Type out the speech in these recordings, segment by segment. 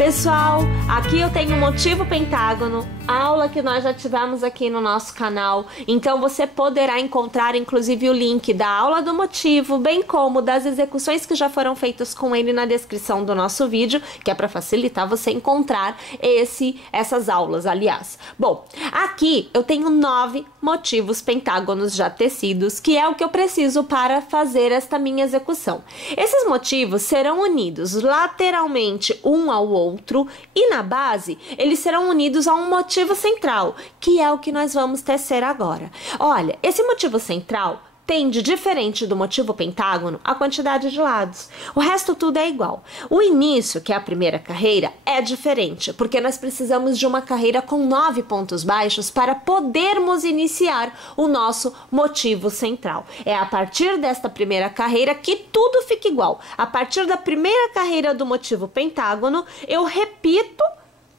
Pessoal, aqui eu tenho um motivo pentágono, aula que nós já tivemos aqui no nosso canal, então você poderá encontrar inclusive o link da aula do motivo, bem como das execuções que já foram feitas com ele na descrição do nosso vídeo, que é para facilitar você encontrar essas aulas, aliás. Bom, aqui eu tenho 9 motivos pentágonos já tecidos, que é o que eu preciso para fazer esta minha execução. Esses motivos serão unidos lateralmente um ao outro e na base eles serão unidos a um motivo central, que é o que nós vamos tecer agora. Olha, esse motivo central tem de diferente do motivo pentágono a quantidade de lados. O resto tudo é igual. O início, que é a primeira carreira, é diferente, porque nós precisamos de uma carreira com 9 pontos baixos para podermos iniciar o nosso motivo central. É a partir desta primeira carreira que tudo fica igual. A partir da primeira carreira do motivo pentágono, eu repito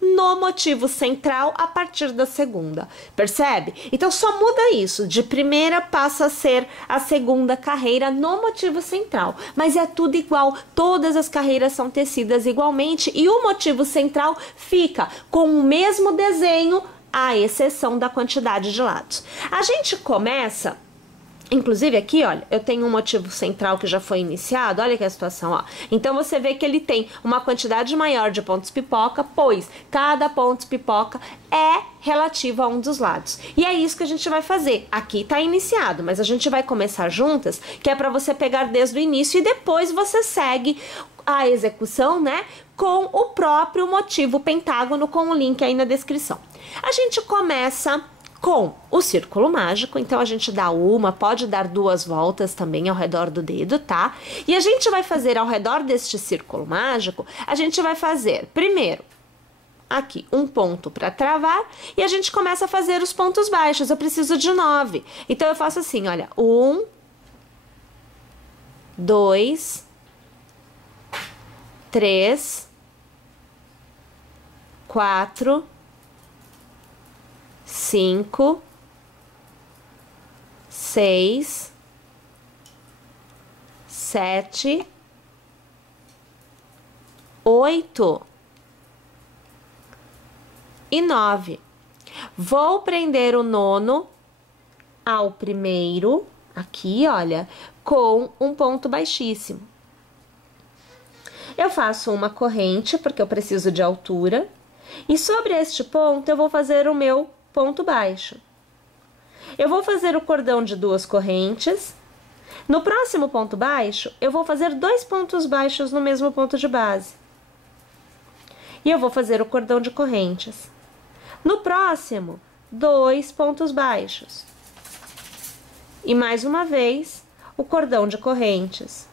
no motivo central a partir da segunda, percebe? Então só muda isso, de primeira passa a ser a segunda carreira no motivo central, mas é tudo igual, todas as carreiras são tecidas igualmente e o motivo central fica com o mesmo desenho, à exceção da quantidade de lados. A gente começa... Inclusive aqui, olha, eu tenho um motivo central que já foi iniciado, olha que é a situação, ó. Então você vê que ele tem uma quantidade maior de pontos pipoca, pois cada ponto pipoca é relativo a um dos lados. E é isso que a gente vai fazer. Aqui tá iniciado, mas a gente vai começar juntas, que é para você pegar desde o início e depois você segue a execução, né, com o próprio motivo pentágono, com o link aí na descrição. A gente começa com o círculo mágico, então a gente dá pode dar 2 voltas também ao redor do dedo, tá? E a gente vai fazer ao redor deste círculo mágico, a gente vai fazer primeiro aqui um ponto para travar e a gente começa a fazer os pontos baixos. Eu preciso de 9, então eu faço assim, olha, 1, 2, 3, 4, 5, 6, 7, 8 e 9. Vou prender o nono ao primeiro, aqui, olha, com um ponto baixíssimo. Eu faço uma corrente, porque eu preciso de altura, e sobre este ponto eu vou fazer o meu ponto baixo. Eu vou fazer o cordão de 2 correntes. No próximo ponto baixo, eu vou fazer 2 pontos baixos no mesmo ponto de base. E eu vou fazer o cordão de correntes. No próximo, 2 pontos baixos. E mais uma vez, o cordão de correntes.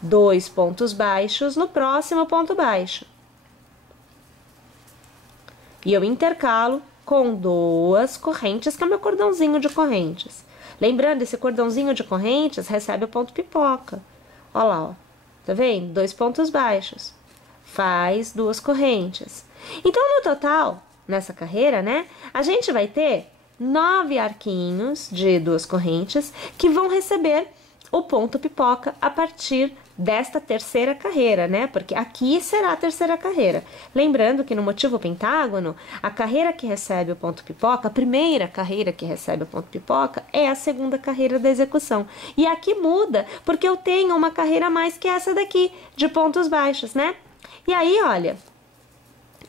2 pontos baixos no próximo ponto baixo. E eu intercalo com 2 correntes, que é o meu cordãozinho de correntes. Lembrando, esse cordãozinho de correntes recebe o ponto pipoca. Olha lá, ó. Tá vendo? 2 pontos baixos. Faz 2 correntes. Então, no total, nessa carreira, né, a gente vai ter 9 arquinhos de 2 correntes que vão receber o ponto pipoca a partir desta terceira carreira, né? Porque aqui será a terceira carreira. Lembrando que no motivo pentágono, a carreira que recebe o ponto pipoca, a primeira carreira que recebe o ponto pipoca, é a segunda carreira da execução. E aqui muda, porque eu tenho uma carreira a mais que essa daqui, de pontos baixos, né? E aí, olha,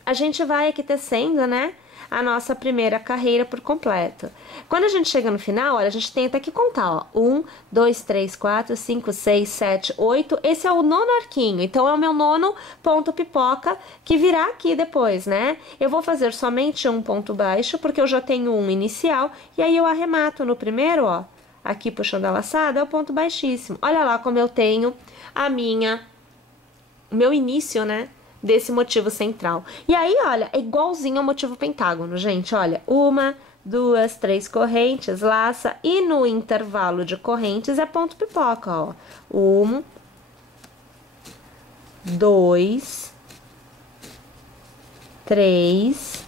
a gente vai aqui tecendo, né, a nossa primeira carreira por completo. Quando a gente chega no final, olha, a gente tem até que contar, ó, 1, 2, 3, 4, 5, 6, 7, 8, esse é o 9º arquinho, então é o meu 9º ponto pipoca que virá aqui depois, né? Eu vou fazer somente um ponto baixo, porque eu já tenho um inicial, e aí eu arremato no primeiro, ó, aqui puxando a laçada, é o ponto baixíssimo. Olha lá como eu tenho o meu início, né, desse motivo central. E aí, olha, é igualzinho ao motivo pentágono, gente, olha, 1, 2, 3 correntes, laça, e no intervalo de correntes é ponto pipoca, ó. 1, 2, 3,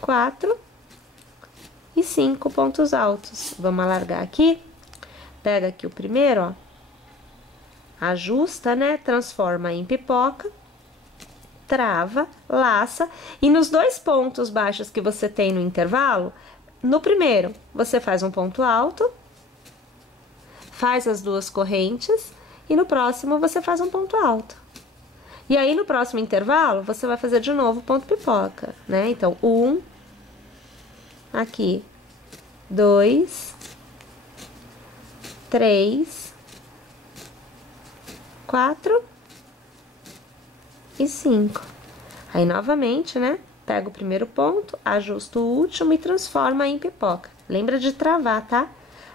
4 e 5 pontos altos. Vamos alargar aqui, pega aqui o primeiro, ó, ajusta, né? Transforma em pipoca, trava, laça, e nos 2 pontos baixos que você tem no intervalo, no primeiro você faz um ponto alto, faz as 2 correntes, e no próximo você faz um ponto alto. E aí no próximo intervalo você vai fazer de novo ponto pipoca, né? Então, 1, aqui, 2, 3, 4 e 5. Aí, novamente, né? Pega o primeiro ponto, ajusta o último e transforma em pipoca. Lembra de travar, tá?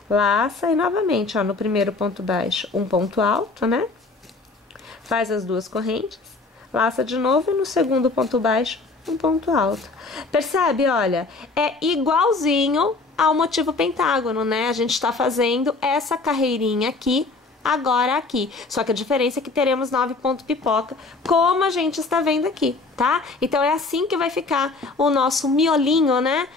Laça e, novamente, ó, no primeiro ponto baixo, um ponto alto, né? Faz as 2 correntes, laça de novo e no segundo ponto baixo, um ponto alto. Percebe? Olha, é igualzinho ao motivo pentágono, né? A gente tá fazendo essa carreirinha aqui, agora aqui. Só que a diferença é que teremos 9 pontos pipoca, como a gente está vendo aqui, tá? Então, é assim que vai ficar o nosso miolinho, né?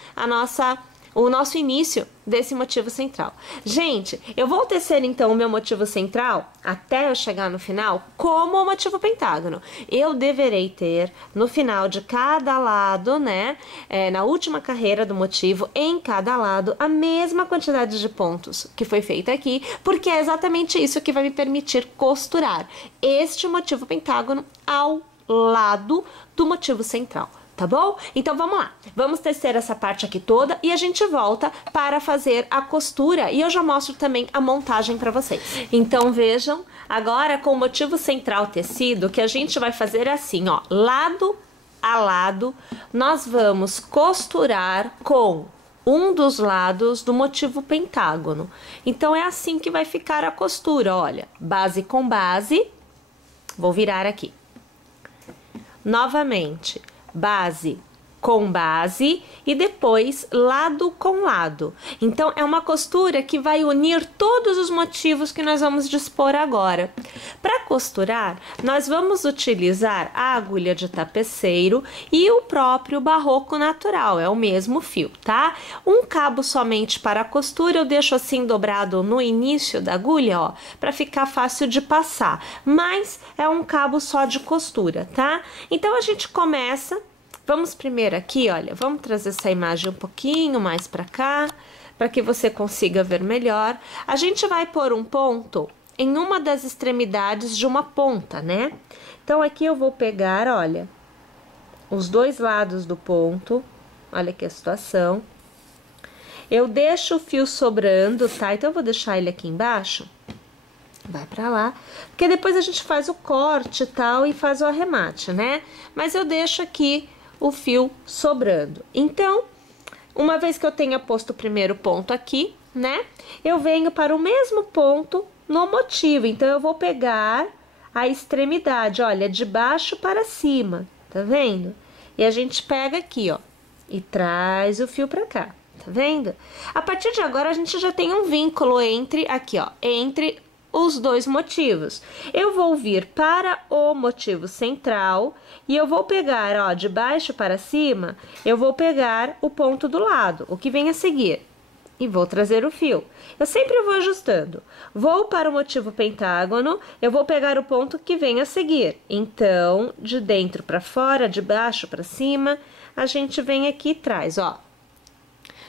O nosso início desse motivo central. Gente, eu vou tecer então o meu motivo central até eu chegar no final como o motivo pentágono. Eu deverei ter no final de cada lado, né, na última carreira do motivo, em cada lado, a mesma quantidade de pontos que foi feita aqui, porque é exatamente isso que vai me permitir costurar este motivo pentágono ao lado do motivo central. Tá bom? Então, vamos lá. Vamos tecer essa parte aqui toda e a gente volta para fazer a costura e eu já mostro também a montagem para vocês. Então, vejam, agora com o motivo central tecido, o que a gente vai fazer é assim, ó, lado a lado, nós vamos costurar com um dos lados do motivo pentágono. Então, é assim que vai ficar a costura, olha, base com base, vou virar aqui. Novamente, base com base e depois lado com lado. Então, é uma costura que vai unir todos os motivos que nós vamos dispor agora. Para costurar, nós vamos utilizar a agulha de tapeceiro e o próprio barroco natural, é o mesmo fio, tá? Um cabo somente para a costura, eu deixo assim dobrado no início da agulha, ó, para ficar fácil de passar, mas é um cabo só de costura, tá? Então, a gente começa. Vamos primeiro aqui, olha, vamos trazer essa imagem um pouquinho mais para cá, para que você consiga ver melhor. A gente vai pôr um ponto em uma das extremidades de uma ponta, né? Então, aqui eu vou pegar, olha, os 2 lados do ponto, olha aqui a situação. Eu deixo o fio sobrando, tá? Então, eu vou deixar ele aqui embaixo, vai pra lá, porque depois a gente faz o corte e tal e faz o arremate, né? Mas eu deixo aqui o fio sobrando. Então, uma vez que eu tenha posto o primeiro ponto aqui, né? Eu venho para o mesmo ponto no motivo. Então, eu vou pegar a extremidade, olha, de baixo para cima, tá vendo? E a gente pega aqui, ó, e traz o fio pra cá, tá vendo? A partir de agora, a gente já tem um vínculo entre, aqui, ó, entre os 2 motivos. Eu vou vir para o motivo central e eu vou pegar, ó, de baixo para cima, eu vou pegar o ponto do lado, o que vem a seguir, e vou trazer o fio. Eu sempre vou ajustando. Vou para o motivo pentágono, eu vou pegar o ponto que vem a seguir. Então, de dentro para fora, de baixo para cima, a gente vem aqui e traz, ó.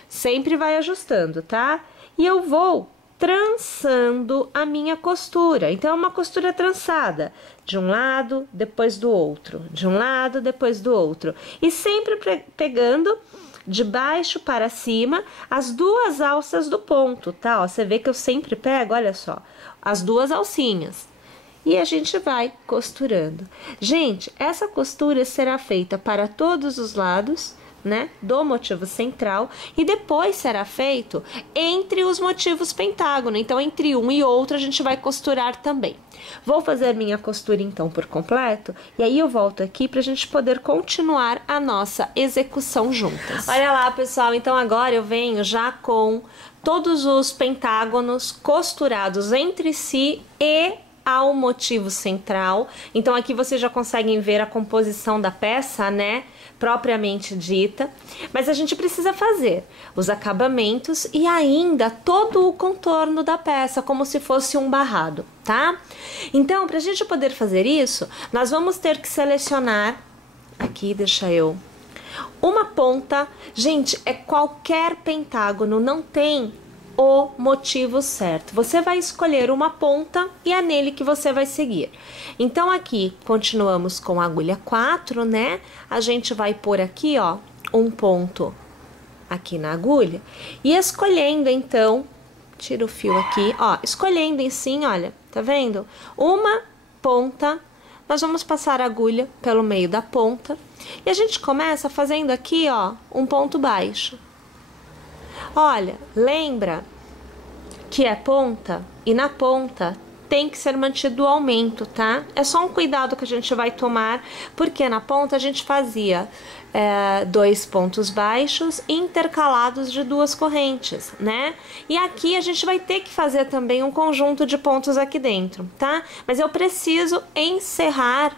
Sempre vai ajustando, tá? E eu vou trançando a minha costura. Então, é uma costura trançada, de um lado, depois do outro, de um lado, depois do outro. E sempre pegando de baixo para cima as 2 alças do ponto, tá? Ó, você vê que eu sempre pego, olha só, as 2 alcinhas. E a gente vai costurando. Gente, essa costura será feita para todos os lados, né, do motivo central, e depois será feito entre os motivos pentágono. Então, entre um e outro, a gente vai costurar também. Vou fazer minha costura, então, por completo, e aí eu volto aqui pra gente poder continuar a nossa execução juntas. Olha lá, pessoal, então agora eu venho já com todos os pentágonos costurados entre si e ao motivo central. Então, aqui vocês já conseguem ver a composição da peça, né? propriamente dita, mas a gente precisa fazer os acabamentos e ainda todo o contorno da peça, como se fosse um barrado, tá? Então, para a gente poder fazer isso, nós vamos ter que selecionar, aqui deixa eu, uma ponta, gente, é qualquer pentágono, não tem o motivo certo. Você vai escolher uma ponta e é nele que você vai seguir. Então aqui continuamos com a agulha 4, né? A gente vai pôr aqui, ó, um ponto aqui na agulha e escolhendo então, tira o fio aqui, ó, escolhendo em sim, olha, tá vendo? Uma ponta, nós vamos passar a agulha pelo meio da ponta e a gente começa fazendo aqui, ó, um ponto baixo. Olha, lembra que é ponta e na ponta tem que ser mantido o aumento, tá? É só um cuidado que a gente vai tomar, porque na ponta a gente fazia 2 pontos baixos intercalados de 2 correntes, né? E aqui a gente vai ter que fazer também um conjunto de pontos aqui dentro, tá? Mas eu preciso encerrar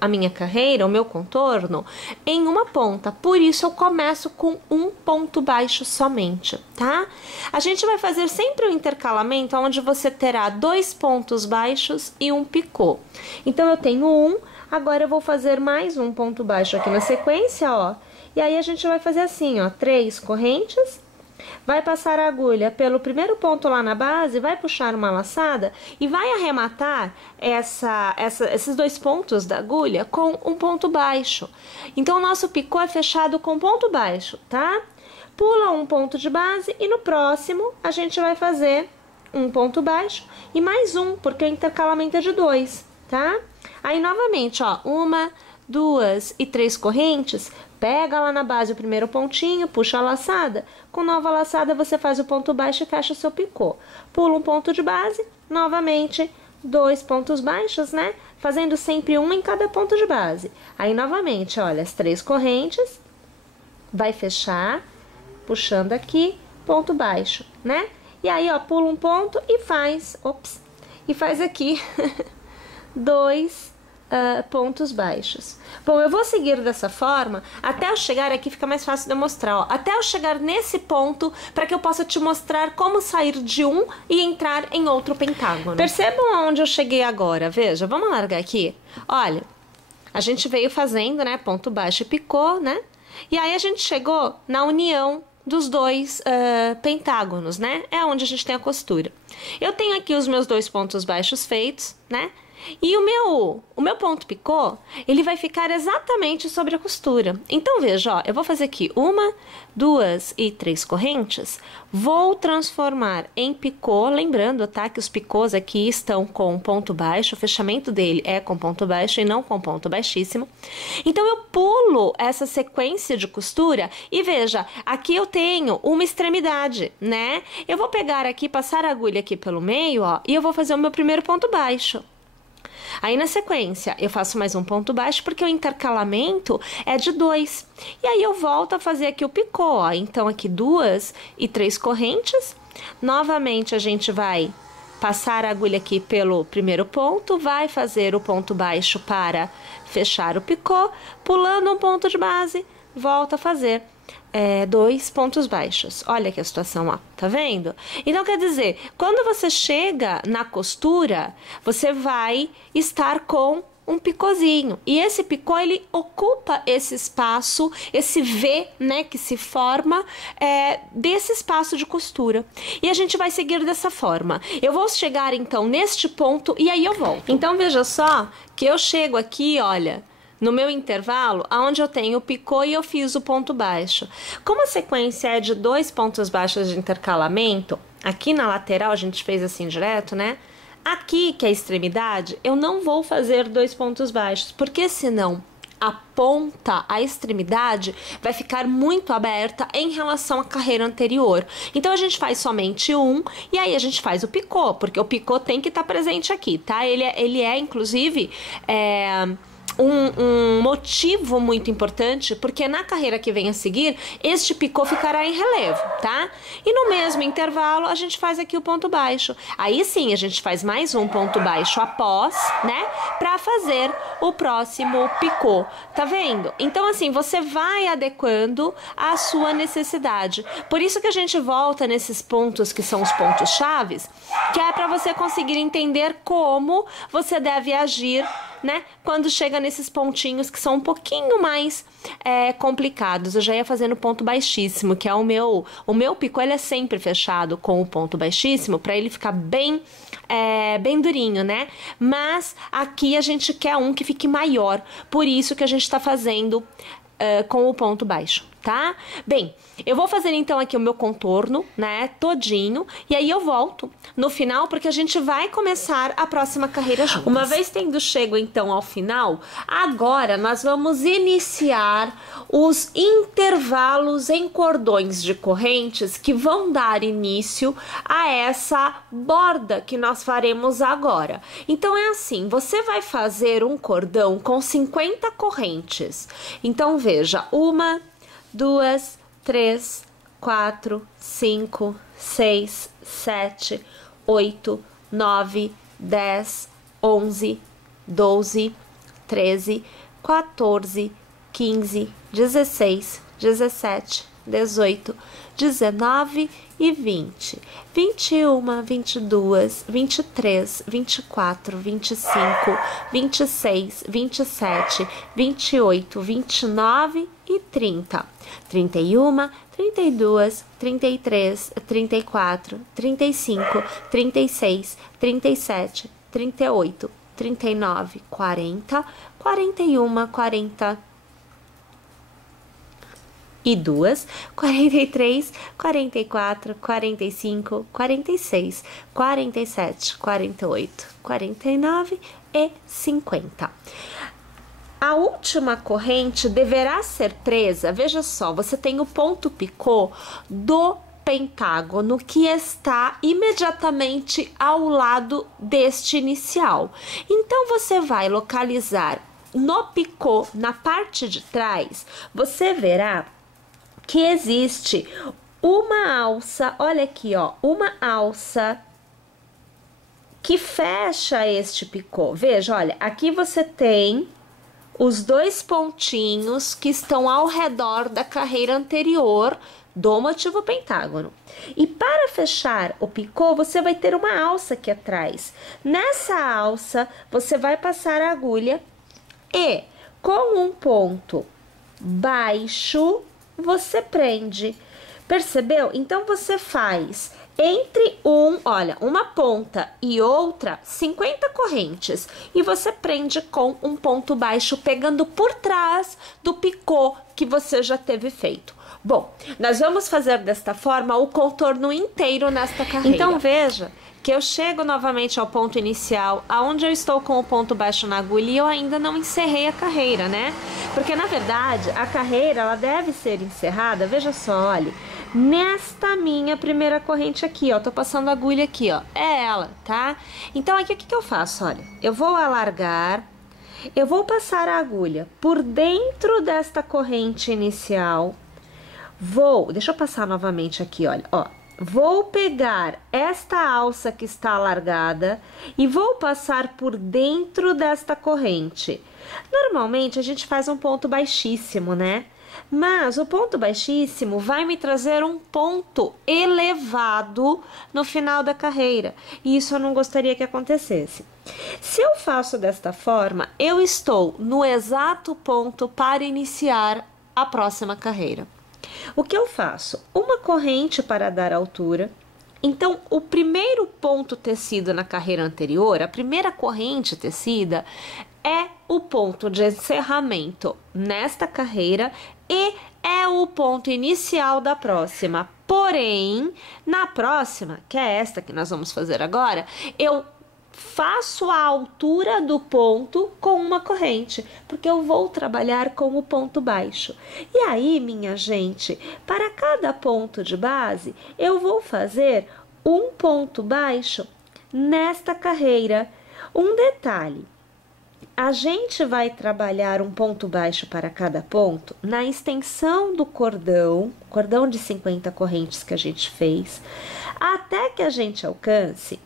a minha carreira, o meu contorno, em uma ponta. Por isso eu começo com um ponto baixo somente, tá? A gente vai fazer sempre um intercalamento onde você terá 2 pontos baixos e um picô. Então eu tenho um, agora eu vou fazer mais um ponto baixo aqui na sequência, ó. E aí a gente vai fazer assim, ó, 3 correntes. Vai passar a agulha pelo primeiro ponto lá na base, vai puxar uma laçada e vai arrematar esses 2 pontos da agulha com um ponto baixo. Então, o nosso picô é fechado com ponto baixo, tá? Pula um ponto de base e no próximo a gente vai fazer um ponto baixo e mais um, porque o intercalamento é de 2, tá? Aí, novamente, ó, 1, 2 e 3 correntes, pega lá na base o primeiro pontinho, puxa a laçada, com nova laçada você faz o ponto baixo e fecha o seu picô. Pula um ponto de base, novamente 2 pontos baixos, né? Fazendo sempre um em cada ponto de base. Aí, novamente, olha, as 3 correntes, vai fechar, puxando aqui, ponto baixo, né? E aí, ó, pula um ponto e faz, e faz aqui 2 pontos baixos. Bom, eu vou seguir dessa forma até eu chegar aqui, fica mais fácil de eu mostrar, ó, até eu chegar nesse ponto para que eu possa te mostrar como sair de um e entrar em outro pentágono. Percebam aonde eu cheguei agora, veja, vamos largar aqui. Olha, a gente veio fazendo, né, ponto baixo e picô, né, e aí a gente chegou na união dos 2 pentágonos, né, é onde a gente tem a costura. Eu tenho aqui os meus 2 pontos baixos feitos, né, e o meu ponto picô, ele vai ficar exatamente sobre a costura. Então, veja, ó, eu vou fazer aqui 1, 2 e 3 correntes, vou transformar em picô, lembrando, tá, que os picôs aqui estão com ponto baixo, o fechamento dele é com ponto baixo e não com ponto baixíssimo. Então, eu pulo essa sequência de costura e veja, aqui eu tenho uma extremidade, né? Eu vou pegar aqui, passar a agulha aqui pelo meio, ó, e eu vou fazer o meu primeiro ponto baixo. Aí, na sequência, eu faço mais um ponto baixo, porque o intercalamento é de 2. E aí, eu volto a fazer aqui o picô, ó. Então, aqui 2 e 3 correntes. Novamente, a gente vai passar a agulha aqui pelo primeiro ponto, vai fazer o ponto baixo para fechar o picô, pulando um ponto de base, volta a fazer 2 pontos baixos. Olha aqui a situação, ó, tá vendo? Então, quer dizer, quando você chega na costura, você vai estar com um picôzinho. E esse picô, ele ocupa esse espaço, esse V, né, que se forma desse espaço de costura. E a gente vai seguir dessa forma. Eu vou chegar, então, neste ponto e aí eu volto. Então, veja só que eu chego aqui, olha, no meu intervalo, onde eu tenho o picô e eu fiz o ponto baixo. Como a sequência é de 2 pontos baixos de intercalamento, aqui na lateral a gente fez assim direto, né? Aqui, que é a extremidade, eu não vou fazer 2 pontos baixos, porque senão a ponta, a extremidade, vai ficar muito aberta em relação à carreira anterior. Então, a gente faz somente um e aí a gente faz o picô, porque o picô tem que estar presente aqui, tá? Ele é inclusive, um motivo muito importante, porque na carreira que vem a seguir, este picô ficará em relevo, tá? E no mesmo intervalo, a gente faz aqui o ponto baixo. Aí sim, a gente faz mais um ponto baixo após, né? Pra fazer o próximo picô, tá vendo? Então, assim, você vai adequando a sua necessidade. Por isso que a gente volta nesses pontos que são os pontos chaves, que é pra você conseguir entender como você deve agir, né, quando chega nesses pontinhos que são um pouquinho mais complicados. Eu já ia fazendo ponto baixíssimo, que é o meu picô, ele é sempre fechado com o ponto baixíssimo, para ele ficar bem durinho, né? Mas aqui a gente quer um que fique maior, por isso que a gente tá fazendo com o ponto baixo, tá? Bem, eu vou fazer então aqui o meu contorno, né, todinho, e aí eu volto no final, porque a gente vai começar a próxima carreira juntos. Uma vez tendo chego então ao final, agora nós vamos iniciar os intervalos em cordões de correntes que vão dar início a essa borda que nós faremos agora. Então é assim, você vai fazer um cordão com 50 correntes. Então veja, 1, 2, 3, 4, 5, 6, 7, 8, 9, 10, 11, 12, 13, 14, 15, 16, 17, 18, 19 e 20. 21, 22, 23, 24, 25, 26, 27, 28, 29 e 30. 31, 32, 33, 34, 35, 36, 37, 38, 39, 40, 41, 40 e 2, 43, 44, 45, 46, 47, 48, 49 e 50. A última corrente deverá ser presa, veja só, você tem o ponto picô do pentágono que está imediatamente ao lado deste inicial. Então, você vai localizar no picô, na parte de trás, você verá que existe uma alça, olha aqui, ó, uma alça que fecha este picô. Veja, olha, aqui você tem os dois pontinhos que estão ao redor da carreira anterior do motivo pentágono. E para fechar o picô, você vai ter uma alça aqui atrás. Nessa alça, você vai passar a agulha e com um ponto baixo, você prende. Percebeu? Então, você faz entre uma ponta e outra, 50 correntes. E você prende com um ponto baixo, pegando por trás do picô que você já teve feito. Bom, nós vamos fazer desta forma o contorno inteiro nesta carreira. Então, veja que eu chego novamente ao ponto inicial, aonde eu estou com o ponto baixo na agulha e eu ainda não encerrei a carreira, né? Porque, na verdade, a carreira, ela deve ser encerrada, veja só, olha, nesta minha primeira corrente aqui, ó, tô passando a agulha aqui, ó, é ela, tá? Então, aqui, o que eu faço? Olha, eu vou alargar, eu vou passar a agulha por dentro desta corrente inicial, deixa eu passar novamente aqui, olha, ó. Vou pegar esta alça que está alargada e vou passar por dentro desta corrente. Normalmente a gente faz um ponto baixíssimo, né? Mas o ponto baixíssimo vai me trazer um ponto elevado no final da carreira. E isso eu não gostaria que acontecesse. Se eu faço desta forma, eu estou no exato ponto para iniciar a próxima carreira. O que eu faço? Uma corrente para dar altura. Então, o primeiro ponto tecido na carreira anterior, a primeira corrente tecida, é o ponto de encerramento nesta carreira e é o ponto inicial da próxima. Porém, na próxima, que é esta que nós vamos fazer agora, eu faço a altura do ponto com uma corrente, porque eu vou trabalhar com o ponto baixo. E aí, minha gente, para cada ponto de base, eu vou fazer um ponto baixo nesta carreira. Um detalhe, a gente vai trabalhar um ponto baixo para cada ponto na extensão do cordão de 50 correntes que a gente fez, até que a gente alcance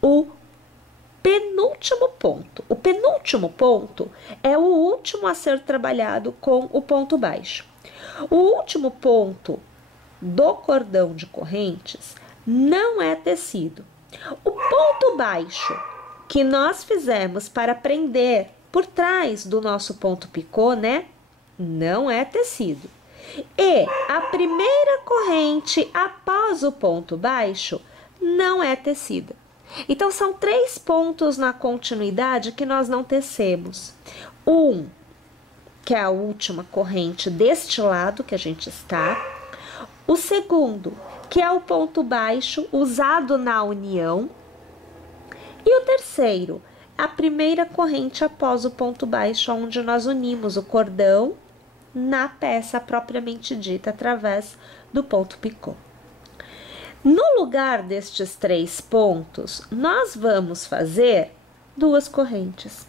o penúltimo ponto. O penúltimo ponto é o último a ser trabalhado com o ponto baixo. O último ponto do cordão de correntes não é tecido. O ponto baixo que nós fizemos para prender por trás do nosso ponto picô, né? Não é tecido. E a primeira corrente após o ponto baixo não é tecida. Então, são 3 pontos na continuidade que nós não tecemos. Um, que é a última corrente deste lado que a gente está. O segundo, que é o ponto baixo usado na união. E o terceiro, a primeira corrente após o ponto baixo, onde nós unimos o cordão na peça propriamente dita, através do ponto picô. No lugar destes 3 pontos, nós vamos fazer 2 correntes.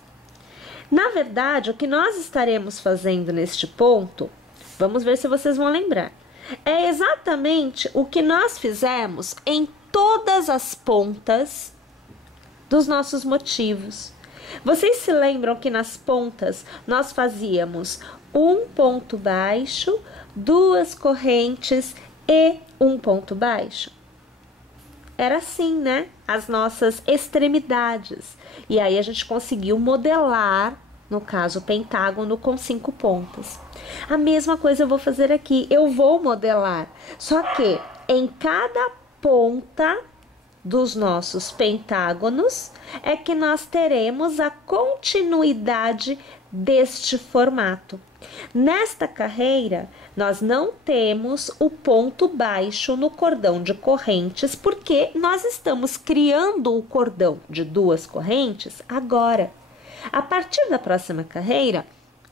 Na verdade, o que nós estaremos fazendo neste ponto, vamos ver se vocês vão lembrar, é exatamente o que nós fizemos em todas as pontas dos nossos motivos. Vocês se lembram que nas pontas nós fazíamos um ponto baixo, 2 correntes e um ponto baixo? Era assim, né? As nossas extremidades. E aí a gente conseguiu modelar, no caso, o pentágono com 5 pontas. A mesma coisa eu vou fazer aqui. Eu vou modelar, só que em cada ponta dos nossos pentágonos é que nós teremos a continuidade deste formato. Nesta carreira, nós não temos o ponto baixo no cordão de correntes, porque nós estamos criando o cordão de 2 correntes agora. A partir da próxima carreira,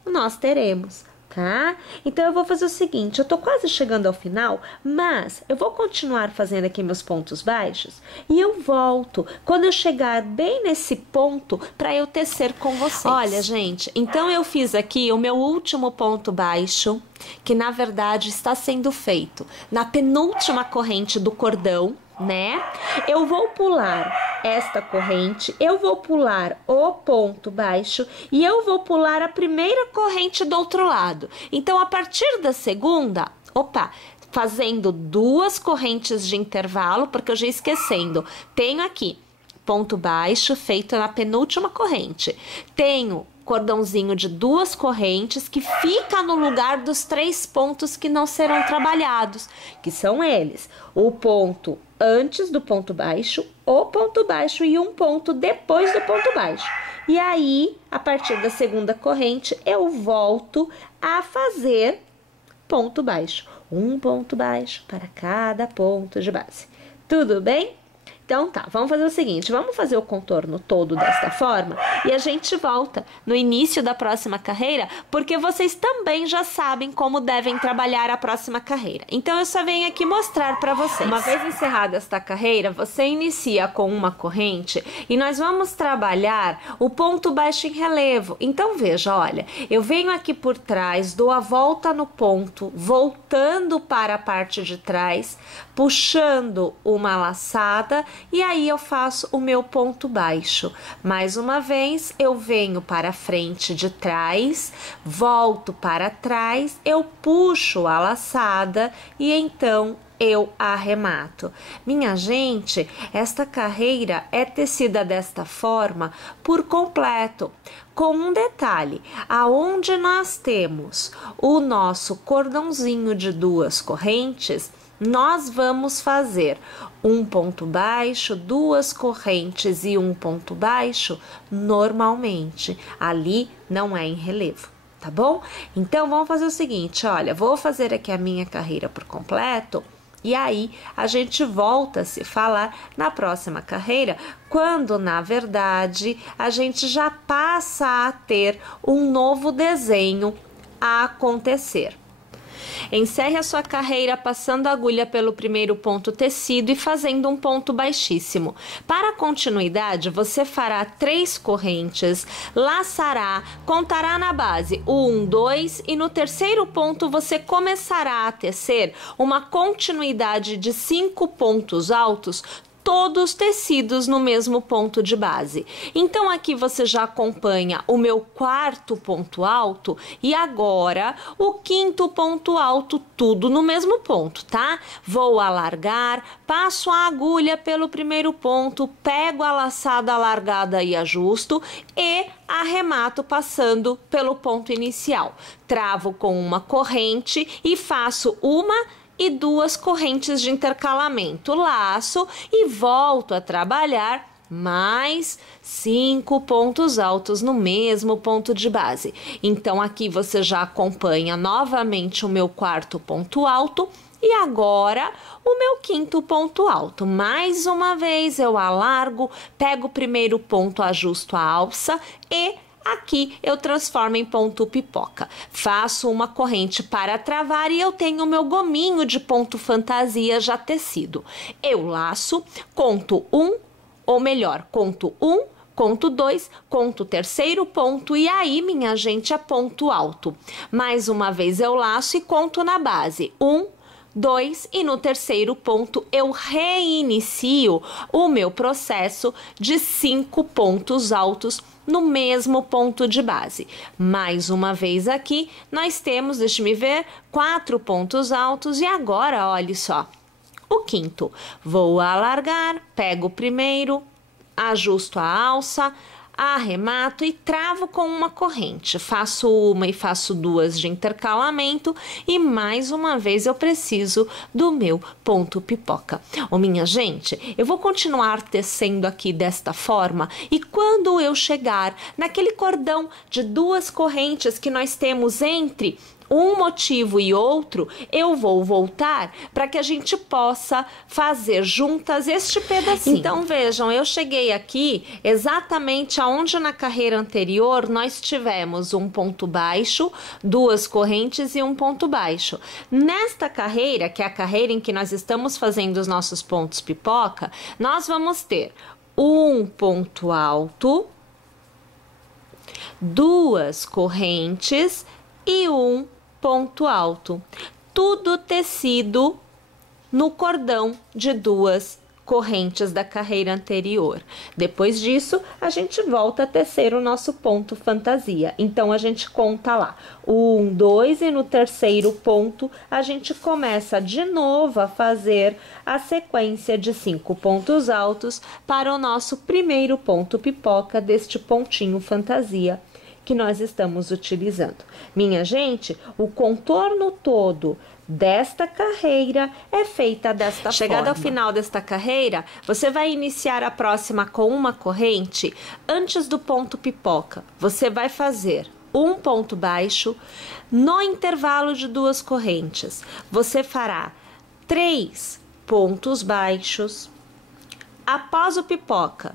nós teremos, tá? Então, eu vou fazer o seguinte, eu tô quase chegando ao final, mas eu vou continuar fazendo aqui meus pontos baixos e eu volto quando eu chegar bem nesse ponto para eu tecer com vocês. Olha, gente, então eu fiz aqui o meu último ponto baixo, que na verdade está sendo feito na penúltima corrente do cordão, né? Eu vou pular esta corrente, eu vou pular o ponto baixo e eu vou pular a primeira corrente do outro lado. Então, a partir da segunda, fazendo 2 correntes de intervalo, porque eu já esquecendo, tenho aqui ponto baixo feito na penúltima corrente, tenho cordãozinho de 2 correntes que fica no lugar dos 3 pontos que não serão trabalhados, que são eles: o ponto antes do ponto baixo, o ponto baixo e um ponto depois do ponto baixo. E aí, a partir da segunda corrente, eu volto a fazer ponto baixo. Um ponto baixo para cada ponto de base. Tudo bem? Então tá, vamos fazer o seguinte, vamos fazer o contorno todo desta forma e a gente volta no início da próxima carreira, porque vocês também já sabem como devem trabalhar a próxima carreira. Então eu só venho aqui mostrar para vocês. Uma vez encerrada esta carreira, você inicia com uma corrente e nós vamos trabalhar o ponto baixo em relevo. Então veja, olha, eu venho aqui por trás, dou a volta no ponto, voltando para a parte de trás, puxando uma laçada e aí eu faço o meu ponto baixo. Mais uma vez, eu venho para a frente de trás, volto para trás, eu puxo a laçada e então eu arremato. Minha gente, esta carreira é tecida desta forma por completo, com um detalhe, aonde nós temos o nosso cordãozinho de 2 correntes, nós vamos fazer um ponto baixo, 2 correntes e um ponto baixo normalmente. Ali não é em relevo, tá bom? Então, vamos fazer o seguinte, olha, vou fazer aqui a minha carreira por completo e aí a gente volta a se falar na próxima carreira, quando na verdade a gente já passa a ter um novo desenho a acontecer. Encerre a sua carreira passando a agulha pelo primeiro ponto tecido e fazendo um ponto baixíssimo. Para a continuidade, você fará 3 correntes, laçará, contará na base 1, 2 e no terceiro ponto você começará a tecer uma continuidade de 5 pontos altos, todos tecidos no mesmo ponto de base. Então aqui você já acompanha o meu quarto ponto alto e agora o quinto ponto alto, tudo no mesmo ponto, tá? Vou alargar, passo a agulha pelo primeiro ponto, pego a laçada alargada e ajusto e arremato passando pelo ponto inicial. Travo com uma corrente e faço uma e 2 correntes de intercalamento, laço e volto a trabalhar mais 5 pontos altos no mesmo ponto de base. Então aqui você já acompanha novamente o meu quarto ponto alto e agora o meu quinto ponto alto. Mais uma vez eu alargo, pego o primeiro ponto, ajusto a alça e aqui eu transformo em ponto pipoca. Faço uma corrente para travar e eu tenho o meu gominho de ponto fantasia já tecido. Eu laço, conto 1, ou melhor, conto 1, conto 2, conto o terceiro ponto e aí, minha gente, é ponto alto. Mais uma vez eu laço e conto na base 1, 2 e no terceiro ponto eu reinicio o meu processo de 5 pontos altos no mesmo ponto de base. Mais uma vez aqui, nós temos, deixa-me ver, 4 pontos altos e agora, olha só, o quinto. Vou alargar, pego o primeiro, ajusto a alça, arremato e travo com uma corrente. Faço uma e faço 2 de intercalamento e mais uma vez eu preciso do meu ponto pipoca. Ô minha gente, eu vou continuar tecendo aqui desta forma e quando eu chegar naquele cordão de 2 correntes que nós temos entre um motivo e outro, eu vou voltar para que a gente possa fazer juntas este pedacinho. Então vejam, eu cheguei aqui exatamente aonde na carreira anterior nós tivemos um ponto baixo, 2 correntes e um ponto baixo. Nesta carreira, que é a carreira em que nós estamos fazendo os nossos pontos pipoca, nós vamos ter um ponto alto, 2 correntes e um ponto alto, tudo tecido no cordão de 2 correntes da carreira anterior. Depois disso, a gente volta a tecer o nosso ponto fantasia. Então, a gente conta lá 1, 2 e no terceiro ponto, a gente começa de novo a fazer a sequência de 5 pontos altos para o nosso primeiro ponto pipoca deste pontinho fantasia que nós estamos utilizando. Minha gente, o contorno todo desta carreira é feita desta forma. Chegada ao final desta carreira, você vai iniciar a próxima com uma corrente antes do ponto pipoca. Você vai fazer um ponto baixo no intervalo de 2 correntes. Você fará 3 pontos baixos. Após o pipoca,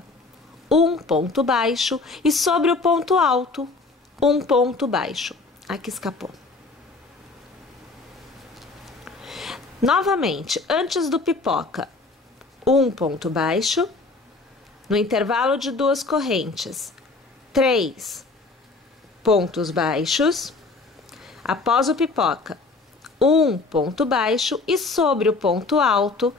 um ponto baixo e sobre o ponto alto, um ponto baixo. Aqui escapou. Novamente, antes do pipoca, um ponto baixo, no intervalo de 2 correntes, 3 pontos baixos, após o pipoca, um ponto baixo e sobre o ponto alto,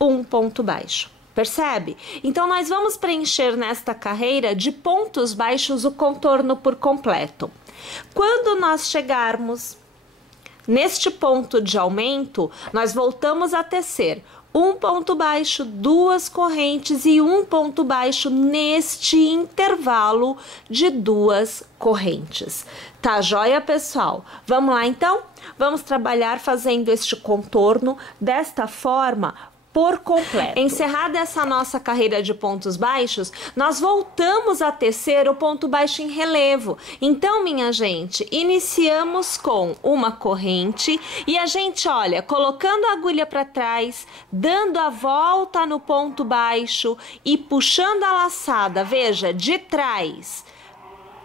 um ponto baixo. Percebe? Então, nós vamos preencher nesta carreira de pontos baixos o contorno por completo. Quando nós chegarmos neste ponto de aumento, nós voltamos a tecer um ponto baixo, 2 correntes e um ponto baixo neste intervalo de 2 correntes. Tá joia, pessoal? Vamos lá, então? Vamos trabalhar fazendo este contorno desta forma por completo. Encerrada essa nossa carreira de pontos baixos, nós voltamos a tecer o ponto baixo em relevo. Então, minha gente, iniciamos com uma corrente e a gente, olha, colocando a agulha para trás, dando a volta no ponto baixo e puxando a laçada, veja, de trás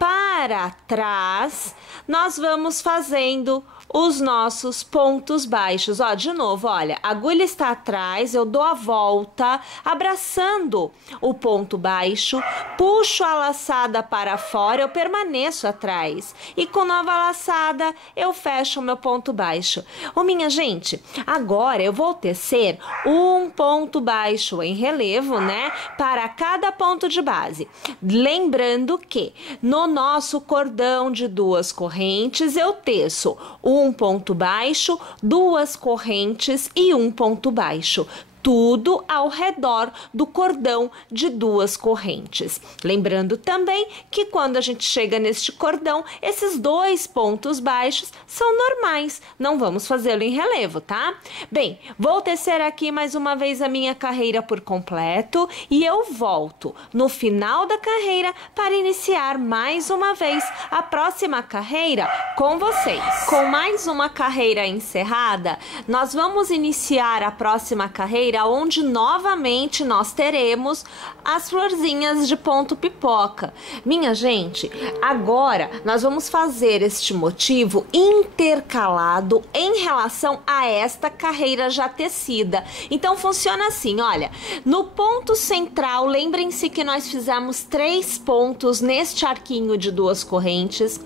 para trás, nós vamos fazendo os nossos pontos baixos. Ó, de novo, olha, a agulha está atrás, eu dou a volta, abraçando o ponto baixo, puxo a laçada para fora, eu permaneço atrás. E com nova laçada, eu fecho o meu ponto baixo. Ô, minha gente, agora eu vou tecer um ponto baixo em relevo, né, para cada ponto de base. Lembrando que no nosso cordão de 2 correntes, eu teço um ponto baixo, 2 correntes e um ponto baixo. Tudo ao redor do cordão de 2 correntes. Lembrando também que quando a gente chega neste cordão, esses 2 pontos baixos são normais, não vamos fazê-lo em relevo, tá? Bem, vou tecer aqui mais uma vez a minha carreira por completo e eu volto no final da carreira para iniciar mais uma vez a próxima carreira com vocês. Com mais uma carreira encerrada, nós vamos iniciar a próxima carreira onde novamente nós teremos as florzinhas de ponto pipoca. Minha gente, agora nós vamos fazer este motivo intercalado em relação a esta carreira já tecida. Então funciona assim, olha, no ponto central, lembrem-se que nós fizemos 3 pontos neste arquinho de 2 correntes.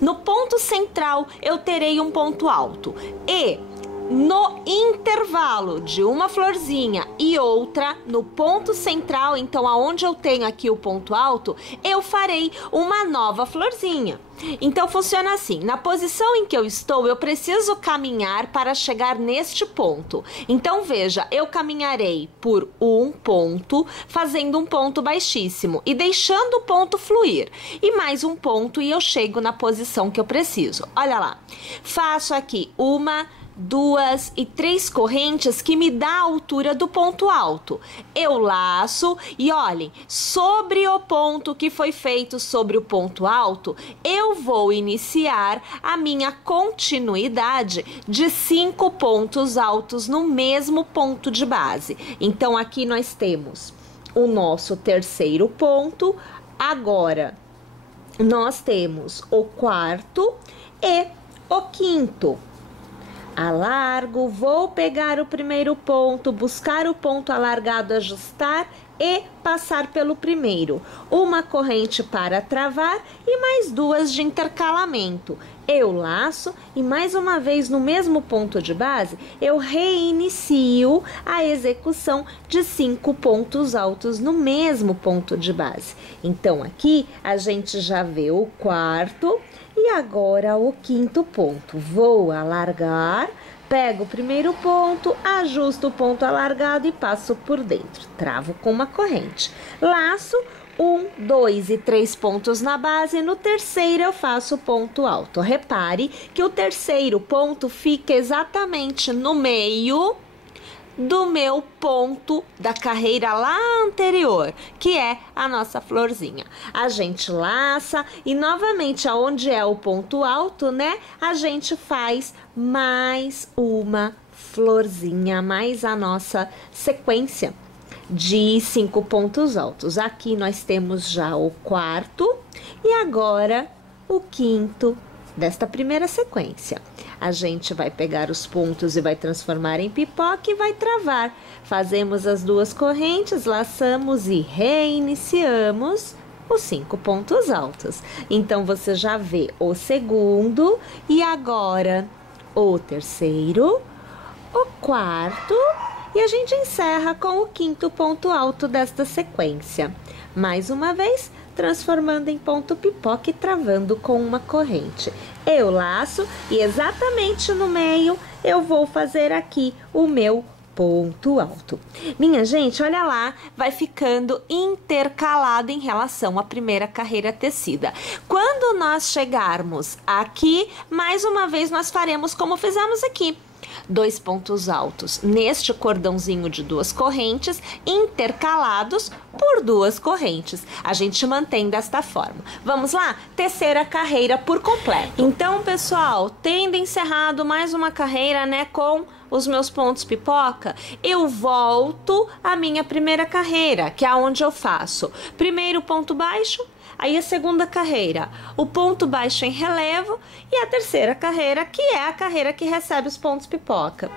No ponto central eu terei um ponto alto e no intervalo de uma florzinha e outra, no ponto central, então aonde eu tenho aqui o ponto alto, eu farei uma nova florzinha. Então funciona assim, na posição em que eu estou, eu preciso caminhar para chegar neste ponto. Então veja, eu caminharei por um ponto, fazendo um ponto baixíssimo e deixando o ponto fluir. E mais um ponto e eu chego na posição que eu preciso. Olha lá, faço aqui 1, 2 e 3 correntes que me dá a altura do ponto alto. Eu laço e olhem, sobre o ponto que foi feito sobre o ponto alto, eu vou iniciar a minha continuidade de 5 pontos altos no mesmo ponto de base. Então aqui nós temos o nosso terceiro ponto, agora nós temos o quarto e o quinto. Alargo, vou pegar o primeiro ponto, buscar o ponto alargado, ajustar e passar pelo primeiro. Uma corrente para travar e mais 2 de intercalamento. Eu laço e mais uma vez no mesmo ponto de base, eu reinicio a execução de 5 pontos altos no mesmo ponto de base. Então aqui a gente já vê o quarto e agora o quinto ponto. Vou alargar, pego o primeiro ponto, ajusto o ponto alargado e passo por dentro. Travo com uma corrente. Laço 1, 2 e 3 pontos na base. No terceiro eu faço ponto alto. Repare que o terceiro ponto fica exatamente no meio do meu ponto da carreira lá anterior, que é a nossa florzinha. A gente laça e novamente aonde é o ponto alto, né? A gente faz mais uma florzinha, mais a nossa sequência de 5 pontos altos. Aqui nós temos já o quarto e agora o quinto desta primeira sequência. A gente vai pegar os pontos e vai transformar em pipoca e vai travar. Fazemos as 2 correntes, laçamos e reiniciamos os 5 pontos altos. Então, você já vê o segundo e agora o terceiro, o quarto e a gente encerra com o quinto ponto alto desta sequência. Mais uma vez, transformando em ponto pipoca e travando com uma corrente. Eu laço e exatamente no meio eu vou fazer aqui o meu ponto alto. Minha gente, olha lá, vai ficando intercalado em relação à primeira carreira tecida. Quando nós chegarmos aqui, mais uma vez nós faremos como fizemos aqui. 2 pontos altos neste cordãozinho de 2 correntes, intercalados por 2 correntes. A gente mantém desta forma. Vamos lá? Terceira carreira por completo. Então, pessoal, tendo encerrado mais uma carreira, né, com os meus pontos pipoca, eu volto à minha primeira carreira, que é onde eu faço primeiro ponto baixo, Aí a segunda carreira, o ponto baixo em relevo, e a terceira carreira, que é a carreira que recebe os pontos pipoca.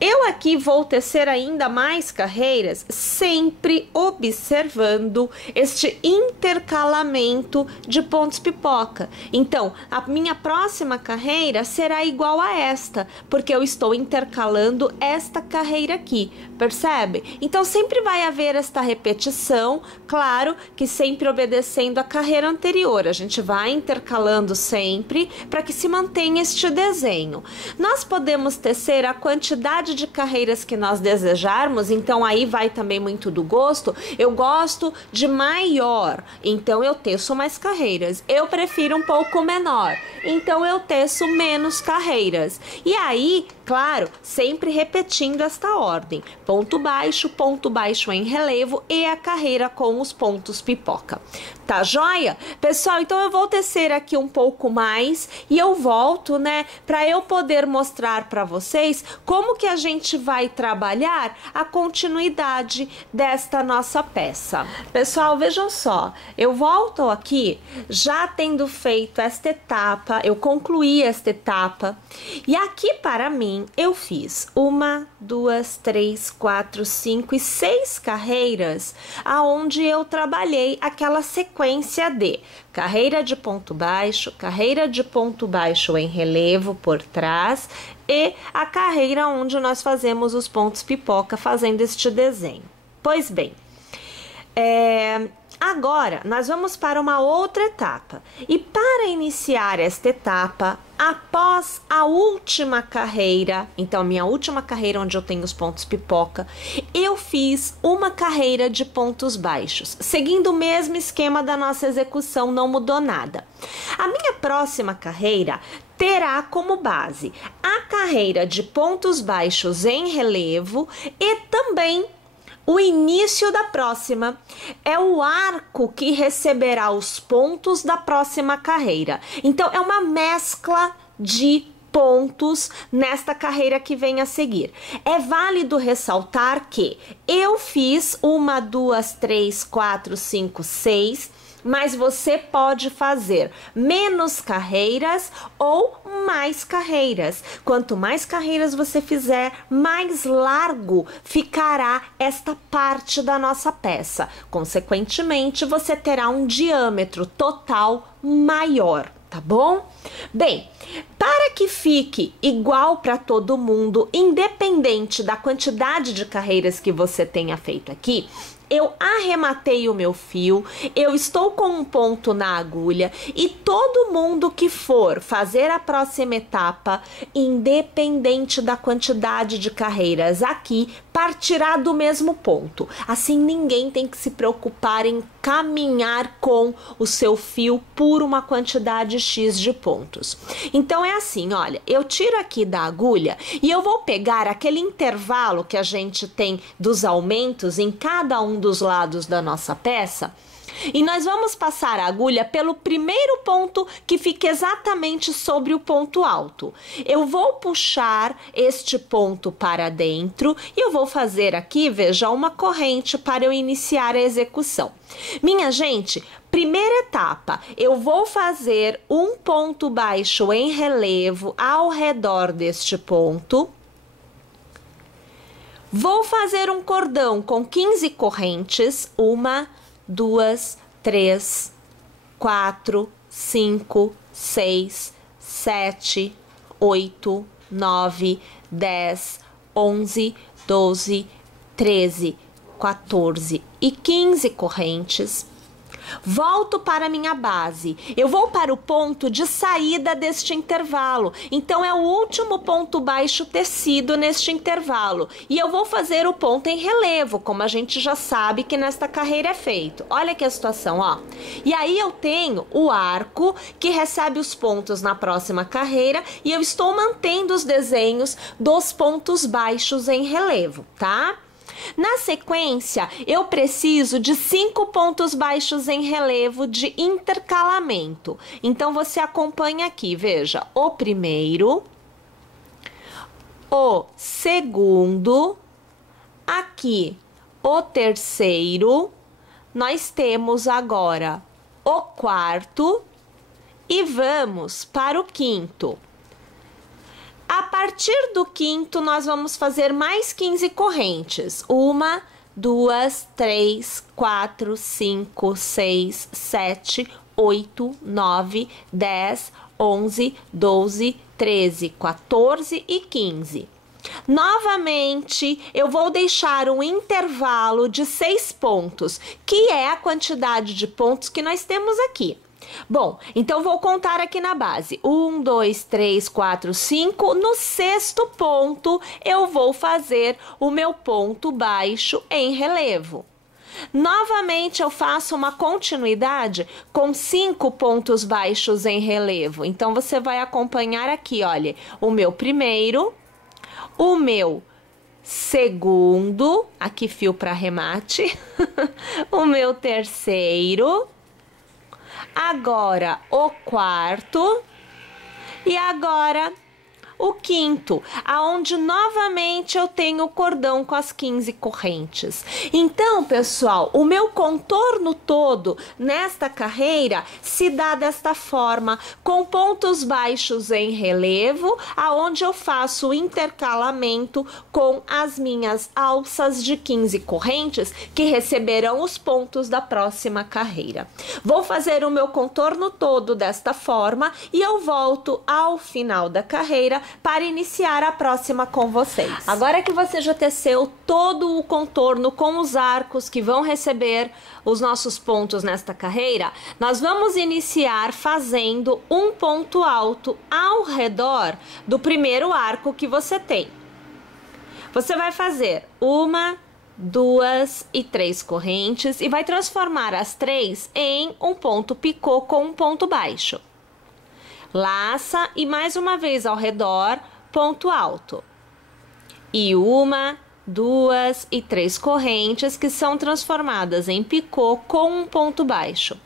Eu aqui vou tecer ainda mais carreiras, sempre observando este intercalamento de pontos pipoca. Então, a minha próxima carreira será igual a esta, porque eu estou intercalando esta carreira aqui, percebe? Então, sempre vai haver esta repetição, claro que sempre obedecendo a carreira anterior. A gente vai intercalando sempre para que se mantenha este desenho. Nós podemos tecer a quantidade de carreiras que nós desejarmos, então aí vai também muito do gosto. Eu gosto de maior, então eu teço mais carreiras. Eu prefiro um pouco menor, então eu teço menos carreiras. E aí, claro, sempre repetindo esta ordem: ponto baixo em relevo e a carreira com os pontos pipoca. Tá joia? Pessoal, então eu vou tecer aqui um pouco mais e eu volto, né, para eu poder mostrar para vocês como que a gente vai trabalhar a continuidade desta nossa peça. Pessoal, vejam só, eu volto aqui já tendo feito esta etapa, eu concluí esta etapa e aqui para mim eu fiz 1, 2, 3, 4, 5 e 6 carreiras aonde eu trabalhei aquela sequência de carreira de ponto baixo em relevo por trás e a carreira onde nós fazemos os pontos pipoca fazendo este desenho. Pois bem, agora nós vamos para uma outra etapa e para iniciar esta etapa, após a última carreira, então a minha última carreira onde eu tenho os pontos pipoca, eu fiz uma carreira de pontos baixos, seguindo o mesmo esquema da nossa execução, não mudou nada. A minha próxima carreira terá como base a carreira de pontos baixos em relevo e também o início da próxima é o arco que receberá os pontos da próxima carreira. Então, é uma mescla de pontos nesta carreira que vem a seguir. É válido ressaltar que eu fiz 1, 2, 3, 4, 5, 6, mas você pode fazer menos carreiras ou mais carreiras. Quanto mais carreiras você fizer, mais largo ficará esta parte da nossa peça. Consequentemente, você terá um diâmetro total maior, tá bom? Bem, para que fique igual para todo mundo, independente da quantidade de carreiras que você tenha feito aqui, eu arrematei o meu fio, eu estou com um ponto na agulha e todo mundo que for fazer a próxima etapa, independente da quantidade de carreiras aqui, partirá do mesmo ponto. Assim, ninguém tem que se preocupar em caminhar com o seu fio por uma quantidade X de pontos. Então, é assim, olha, eu tiro aqui da agulha e eu vou pegar aquele intervalo que a gente tem dos aumentos em cada um dos lados da nossa peça e nós vamos passar a agulha pelo primeiro ponto que fica exatamente sobre o ponto alto. Eu vou puxar este ponto para dentro e eu vou fazer aqui, veja, uma corrente para eu iniciar a execução. Minha gente, primeira etapa, eu vou fazer um ponto baixo em relevo ao redor deste ponto. Vou fazer um cordão com 15 correntes, 1, 2, 3, 4, 5, 6, 7, 8, 9, 10, 11, 12, 13, 14 e 15 correntes. Volto para a minha base, eu vou para o ponto de saída deste intervalo, então é o último ponto baixo tecido neste intervalo e eu vou fazer o ponto em relevo, como a gente já sabe que nesta carreira é feito. Olha aqui a situação, ó. E aí eu tenho o arco que recebe os pontos na próxima carreira e eu estou mantendo os desenhos dos pontos baixos em relevo, tá? Na sequência, eu preciso de 5 pontos baixos em relevo de intercalamento. Então, você acompanha aqui, veja, o primeiro, o segundo, aqui o terceiro, nós temos agora o quarto e vamos para o quinto. A partir do quinto, nós vamos fazer mais 15 correntes. 1, 2, 3, 4, 5, 6, 7, 8, 9, 10, 11, 12, 13, 14 e 15. Novamente, eu vou deixar um intervalo de 6 pontos, que é a quantidade de pontos que nós temos aqui. Bom, então vou contar aqui na base. 1, 2, 3, 4, 5. No sexto ponto, eu vou fazer o meu ponto baixo em relevo. Novamente, eu faço uma continuidade com 5 pontos baixos em relevo. Então, você vai acompanhar aqui, olha, o meu primeiro, o meu segundo, aqui fio para arremate, o meu terceiro, agora o quarto e agora o quinto, aonde novamente eu tenho o cordão com as 15 correntes. Então, pessoal, o meu contorno todo nesta carreira se dá desta forma, com pontos baixos em relevo, aonde eu faço o intercalamento com as minhas alças de 15 correntes, que receberão os pontos da próxima carreira. Vou fazer o meu contorno todo desta forma e eu volto ao final da carreira para iniciar a próxima com vocês. Agora que você já teceu todo o contorno com os arcos que vão receber os nossos pontos nesta carreira, nós vamos iniciar fazendo um ponto alto ao redor do primeiro arco que você tem. Você vai fazer 1, 2 e 3 correntes e vai transformar as 3 em um ponto picô com um ponto baixo. Laça e mais uma vez ao redor, ponto alto. E 1, 2 e 3 correntes que são transformadas em picô com um ponto baixo.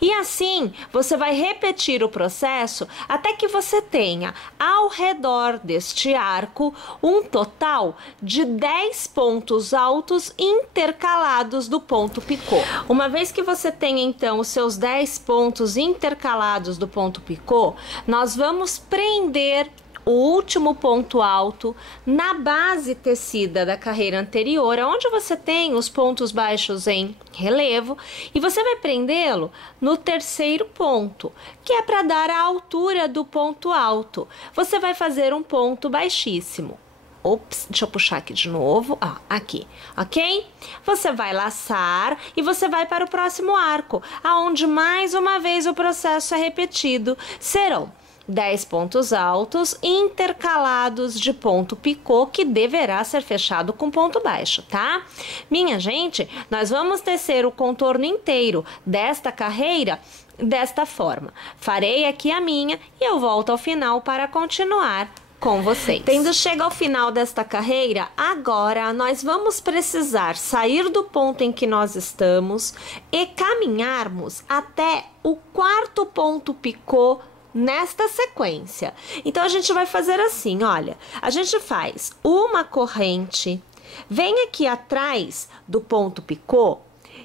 E assim, você vai repetir o processo até que você tenha ao redor deste arco um total de 10 pontos altos intercalados do ponto picô. Uma vez que você tenha então os seus 10 pontos intercalados do ponto picô, nós vamos prender o último ponto alto na base tecida da carreira anterior, onde você tem os pontos baixos em relevo, e você vai prendê-lo no terceiro ponto, que é para dar a altura do ponto alto. Você vai fazer um ponto baixíssimo. Ops, deixa eu puxar aqui de novo, ó, aqui, ok? Você vai laçar e você vai para o próximo arco, aonde mais uma vez o processo é repetido. Serão 10 pontos altos intercalados de ponto picô, que deverá ser fechado com ponto baixo, tá? Minha gente, nós vamos tecer o contorno inteiro desta carreira desta forma. Farei aqui a minha e eu volto ao final para continuar com vocês. Tendo chegado ao final desta carreira, agora nós vamos precisar sair do ponto em que nós estamos e caminharmos até o quarto ponto picô nesta sequência. Então, a gente vai fazer assim, olha, a gente faz uma corrente, vem aqui atrás do ponto picô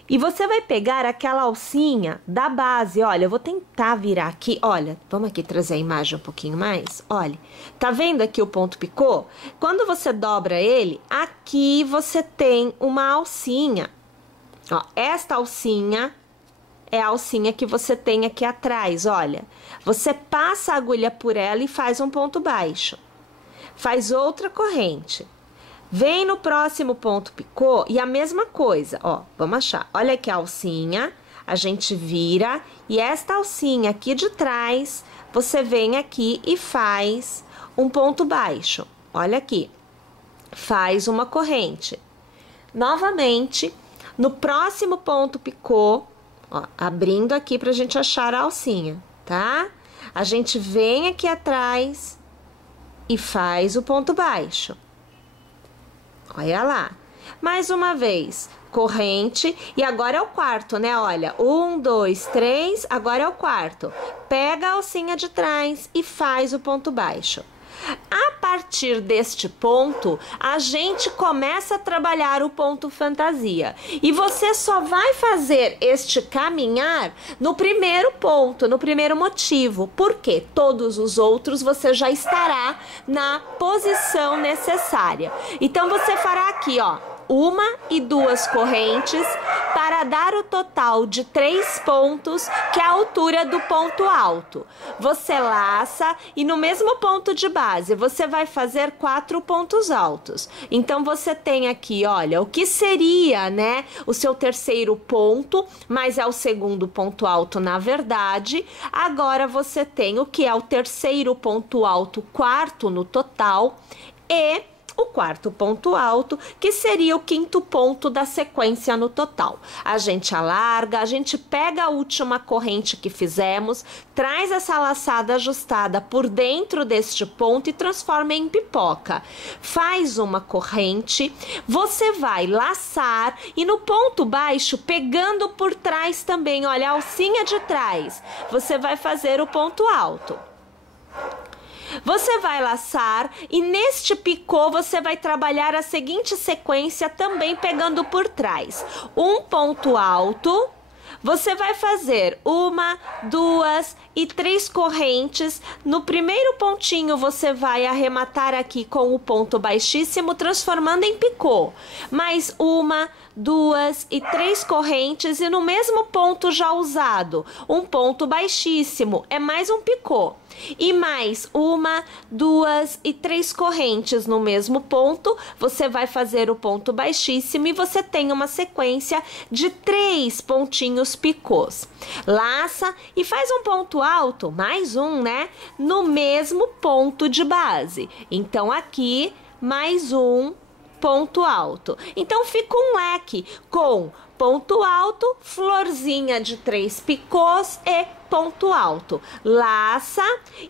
e você vai pegar aquela alcinha da base. Olha, eu vou tentar virar aqui, olha, vamos aqui trazer a imagem um pouquinho mais, olha, tá vendo aqui o ponto picô? Quando você dobra ele, aqui você tem uma alcinha, ó, esta alcinha é a alcinha que você tem aqui atrás, olha. Você passa a agulha por ela e faz um ponto baixo. Faz outra corrente. Vem no próximo ponto picô e a mesma coisa, ó. Vamos achar. Olha aqui a alcinha, a gente vira e esta alcinha aqui de trás, você vem aqui e faz um ponto baixo. Olha aqui. Faz uma corrente. Novamente, no próximo ponto picô, ó, abrindo aqui pra gente achar a alcinha, tá? A gente vem aqui atrás e faz o ponto baixo. Olha lá. Mais uma vez, corrente. E agora é o quarto, né? Olha, 1, 2, 3, agora é o quarto. Pega a alcinha de trás e faz o ponto baixo. A partir deste ponto, a gente começa a trabalhar o ponto fantasia. E você só vai fazer este caminhar no primeiro ponto, no primeiro motivo. Porque todos os outros você já estará na posição necessária. Então, você fará aqui, ó, 1 e 2 correntes para dar o total de 3 pontos, que é a altura do ponto alto. Você laça e no mesmo ponto de base você vai fazer 4 pontos altos. Então você tem aqui, olha, o que seria, né, o seu terceiro ponto, mas é o segundo ponto alto na verdade. Agora você tem o que é o terceiro ponto alto, quarto no total, e o quarto ponto alto, que seria o quinto ponto da sequência no total. A gente alarga, a gente pega a última corrente que fizemos, traz essa laçada ajustada por dentro deste ponto e transforma em pipoca. Faz uma corrente, você vai laçar e no ponto baixo, pegando por trás também, olha, a alcinha de trás, você vai fazer o ponto alto. Você vai laçar e neste picô você vai trabalhar a seguinte sequência também pegando por trás. Um ponto alto, você vai fazer 1, 2 e 3 correntes. No primeiro pontinho você vai arrematar aqui com o ponto baixíssimo, transformando em picô. Mais 1, 2 e 3 correntes e no mesmo ponto já usado, um ponto baixíssimo, é mais um picô. E mais 1, 2 e 3 correntes no mesmo ponto, você vai fazer o ponto baixíssimo e você tem uma sequência de 3 pontinhos picôs. Laça e faz um ponto alto, mais um, né? No mesmo ponto de base. Então aqui, mais um ponto alto. Então fica um leque com ponto alto, florzinha de 3 picôs e ponto alto. Laça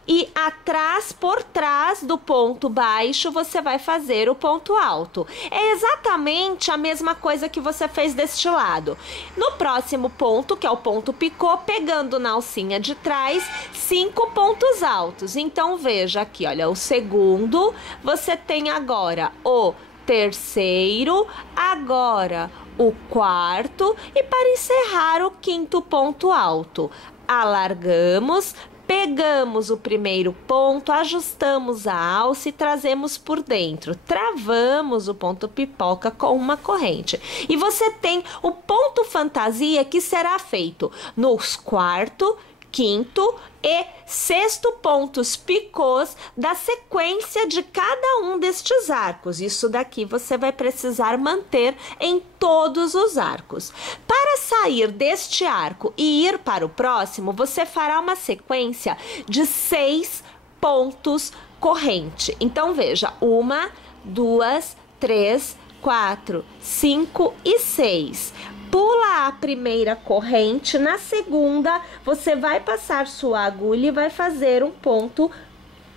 e atrás, por trás do ponto baixo, você vai fazer o ponto alto. É exatamente a mesma coisa que você fez deste lado. No próximo ponto, que é o ponto picô, pegando na alcinha de trás, 5 pontos altos. Então veja aqui, olha, o segundo, você tem agora o terceiro, agora o quarto e para encerrar o quinto ponto alto. Alargamos, pegamos o primeiro ponto, ajustamos a alça e trazemos por dentro. Travamos o ponto pipoca com uma corrente. E você tem o ponto fantasia que será feito nos quarto, quinto e sexto pontos picôs da sequência de cada um destes arcos. Isso daqui você vai precisar manter em todos os arcos. Para sair deste arco e ir para o próximo, você fará uma sequência de 6 pontos corrente. Então veja, 1, 2, 3, 4, 5 e 6. Pula a primeira corrente, na segunda você vai passar sua agulha e vai fazer um ponto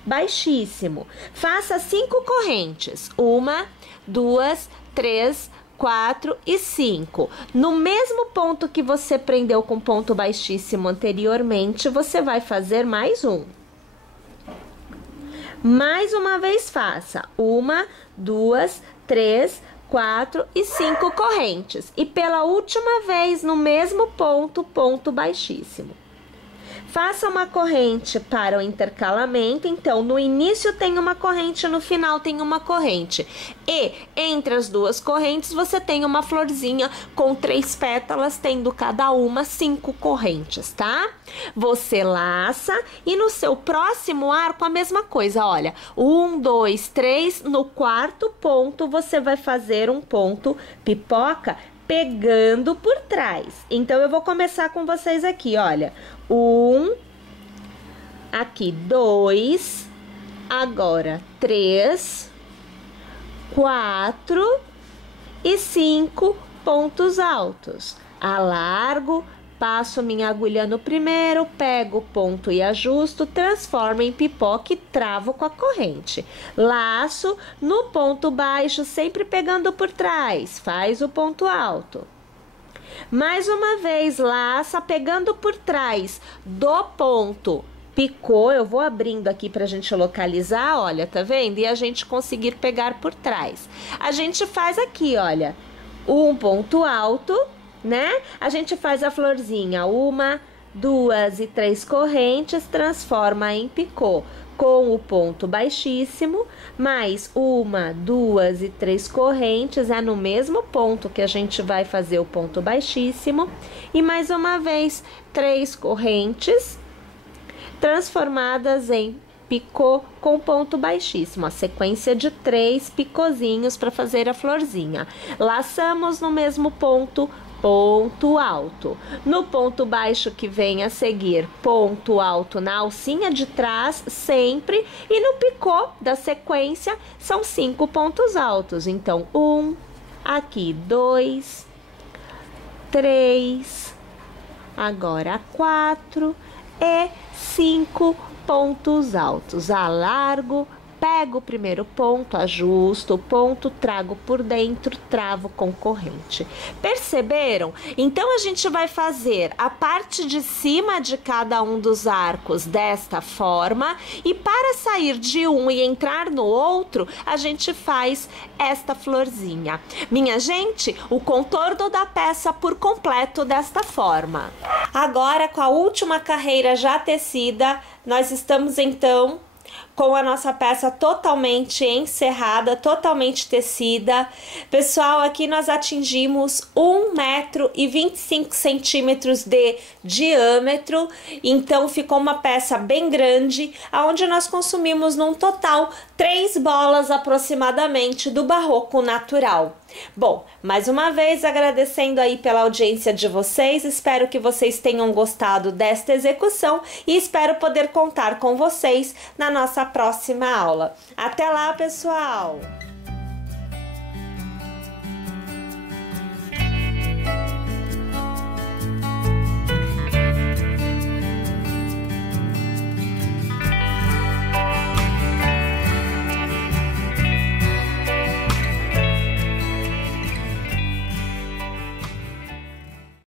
baixíssimo. Faça 5 correntes, 1, 2, 3, 4 e 5. No mesmo ponto que você prendeu com ponto baixíssimo anteriormente, você vai fazer mais um. Mais uma vez faça 1, 2, 3, 4 e 5 correntes. E pela última vez no mesmo ponto, ponto baixíssimo. Faça uma corrente para o intercalamento, então no início tem uma corrente, no final tem uma corrente. E entre as duas correntes você tem uma florzinha com 3 pétalas, tendo cada uma 5 correntes, tá? Você laça e no seu próximo arco a mesma coisa, olha. 1, 2, 3, no quarto ponto você vai fazer um ponto pipoca pegando por trás. Então eu vou começar com vocês aqui, olha. 1, aqui 2, agora 3, 4 e 5 pontos altos. Alargo, passo minha agulha no primeiro, pego o ponto e ajusto, transformo em pipoca e travo com a corrente. Laço no ponto baixo, sempre pegando por trás, faz o ponto alto. Mais uma vez, laça pegando por trás do ponto picô, eu vou abrindo aqui pra gente localizar, olha, tá vendo? E a gente conseguir pegar por trás. A gente faz aqui, olha, um ponto alto, né? A gente faz a florzinha, 1, 2 e 3 correntes, transforma em picô com o ponto baixíssimo, mais 1, 2 e 3 correntes, é no mesmo ponto que a gente vai fazer o ponto baixíssimo, e mais uma vez 3 correntes transformadas em picô com ponto baixíssimo, a sequência de 3 picôzinhos para fazer a florzinha. Laçamos no mesmo ponto, ponto alto. No ponto baixo que vem a seguir, ponto alto na alcinha de trás, sempre. E no picô da sequência, são 5 pontos altos. Então, 1, aqui 2, 3, agora 4 e 5 pontos altos. Alargo, pego o primeiro ponto, ajusto o ponto, trago por dentro, travo com corrente. Perceberam? Então a gente vai fazer a parte de cima de cada um dos arcos desta forma, e para sair de um e entrar no outro, a gente faz esta florzinha. Minha gente, o contorno da peça por completo desta forma. Agora, com a última carreira já tecida, nós estamos então com a nossa peça totalmente encerrada, totalmente tecida. Pessoal, aqui nós atingimos 1,25 m de diâmetro, então ficou uma peça bem grande, aonde nós consumimos num total 3 bolas aproximadamente do barroco natural. Bom, mais uma vez agradecendo aí pela audiência de vocês, espero que vocês tenham gostado desta execução e espero poder contar com vocês na nossa próxima aula. Até lá, pessoal!